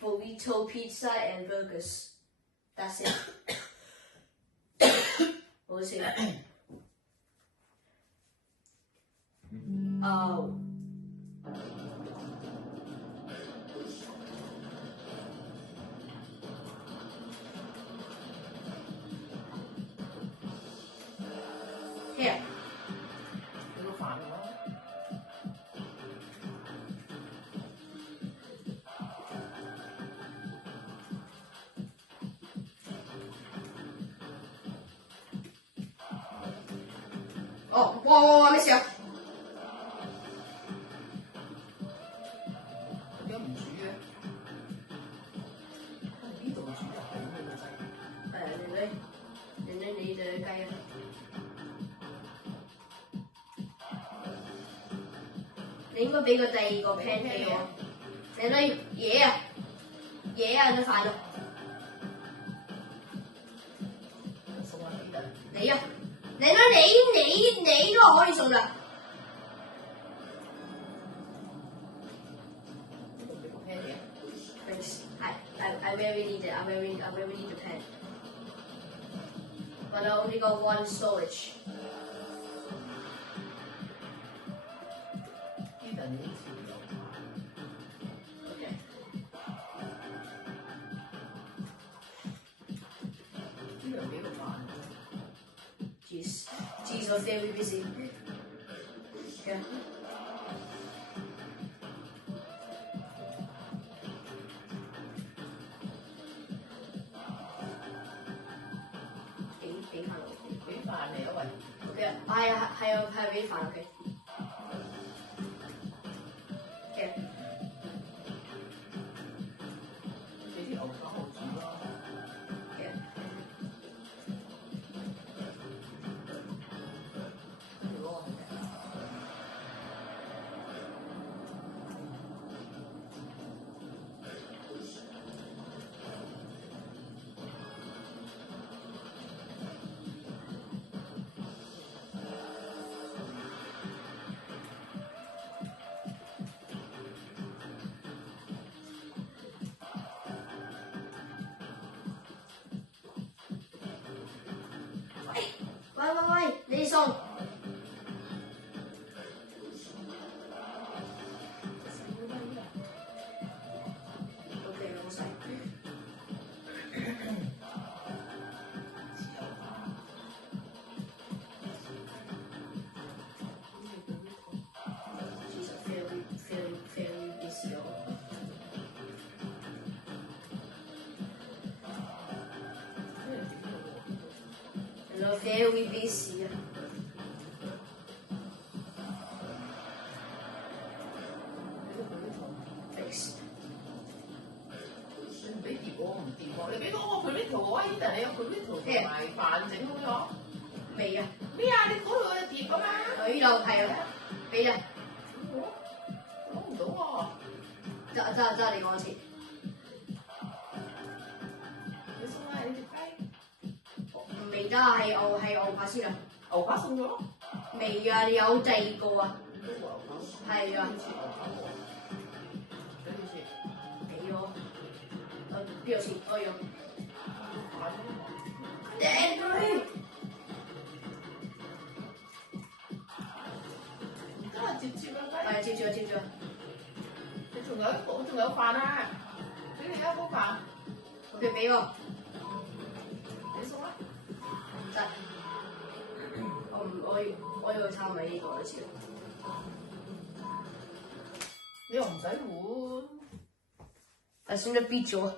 burrito pizza and burgers. That's it. 好笑。Oh. Here. 你個飯咯。哦，哇，咩事啊？點解唔煮嘅？呢度煮就係咁嘅個仔。你嘅雞啊！你應該俾個第二個 pan 俾我。你攞嘢啊！嘢啊！你飯咯。送下俾人。你啊！你都可以送啦。呢度俾個 pan 嘅。Thanks. I really need it. I really need the pen. But I only got one storage. 呢度你呢條有。Okay. Jeez, I was very busy. Yeah. 俾飯我。俾飯你啊喂。OK 啊，係俾飯 OK。嘅。俾啲牛扒我煮啦。嘅。喂，你送。OK， 好細。She's very busy. Very busy 啊！你唔俾碟我唔掂喎，你俾嗰個佢呢條啊，依度你有佢呢條同埋飯整好咗。未啊？咩啊？你嗰度有碟㗎嘛？呢度係啊，俾啦。攞唔到喎。揸你講一次。你送啦，你條雞。未得啊，係牛扒先啊。牛扒送咗？未啊，你有第二個啊？係啊。俾我。邊度先？我要。掟佢！今日接啦，係接住啊！你仲有飯啊？俾你一煲飯。佢俾我。你送啦。得。我要抄埋呢個先。你又唔使換。係先得必咗。